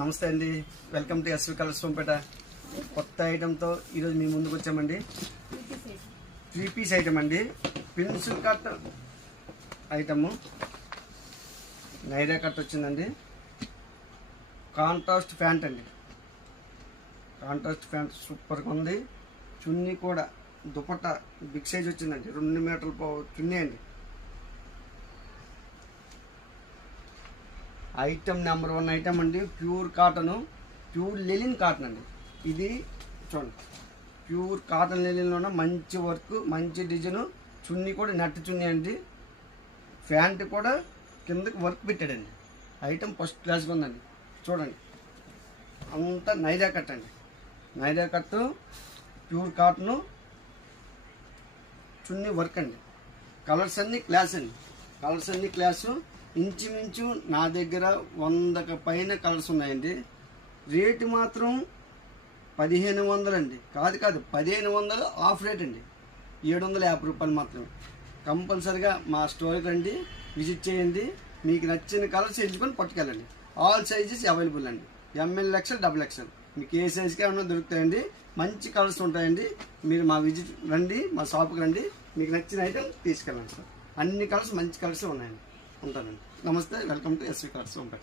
నమస్తే అండి, welcome to SV colours Sompeta. కొత్త ఐటెంతో ఈరోజు మీ ముందుకు వచ్చామండి. 3 పీస్ ఐటమ్ అండి, pencil cut item, Naira cut వచ్చిందండి. కాంట్రాస్ట్ ప్యాంట్ అండి, కాంట్రాస్ట్ ప్యాంట్ సూపర్గా ఉంది. చున్నీ కూడా దుపట్టా బిగ్ సైజ్ వచ్చిందండి, 2 మీటర్ల చున్నీ అండి. ఐటమ్ నెంబర్ 1 ఐటమ్ అండి, ప్యూర్ కాటను, ప్యూర్ లెలిన్ కాటన్ అండి. ఇది చూడండి, ప్యూర్ కాటన్ లెలిన్లోనే మంచి వర్క్, మంచి డిజైను. చున్నీ కూడా నెట్ చున్నీ అండి. ప్యాంట్ కూడా కిందకి వర్క్ పెట్టాడండి. ఐటమ్ ఫస్ట్ క్లాస్గా ఉందండి. చూడండి, అంతా నైరా కట్ అండి. నైరా కట్టు, ప్యూర్ కాటను, చున్నీ వర్క్ అండి. కలర్స్ అన్నీ క్లాస్ అండి, కలర్స్ అన్నీ క్లాసు. ఇంచుమించు నా దగ్గర 100కి పైన కలర్స్ ఉన్నాయండి. రేటు మాత్రం 1500 అండి. కాదు 1500 ఆఫ్ రేట్ అండి, 750 రూపాయలు మాత్రమే. కంపల్సరిగా మా స్టోర్కి రండి, విజిట్ చేయండి. మీకు నచ్చిన కలర్స్ ఎంచుకొని పట్టుకెళ్ళండి. ఆల్ సైజెస్ అవైలబుల్ అండి, ML XL XXL మీకు ఏ సైజుకి ఏమన్నా దొరుకుతాయండి. మంచి కలర్స్ ఉంటాయండి. మీరు మా విజిట్ రండి, మా షాప్కి రండి, మీకు నచ్చిన ఐటమ్ తీసుకెళ్ళండి సార్. అన్ని కలర్స్ మంచి కలర్స్ ఉన్నాయండి. ఉంటానండి. నమస్తే, welcome to SV colours Sompeta.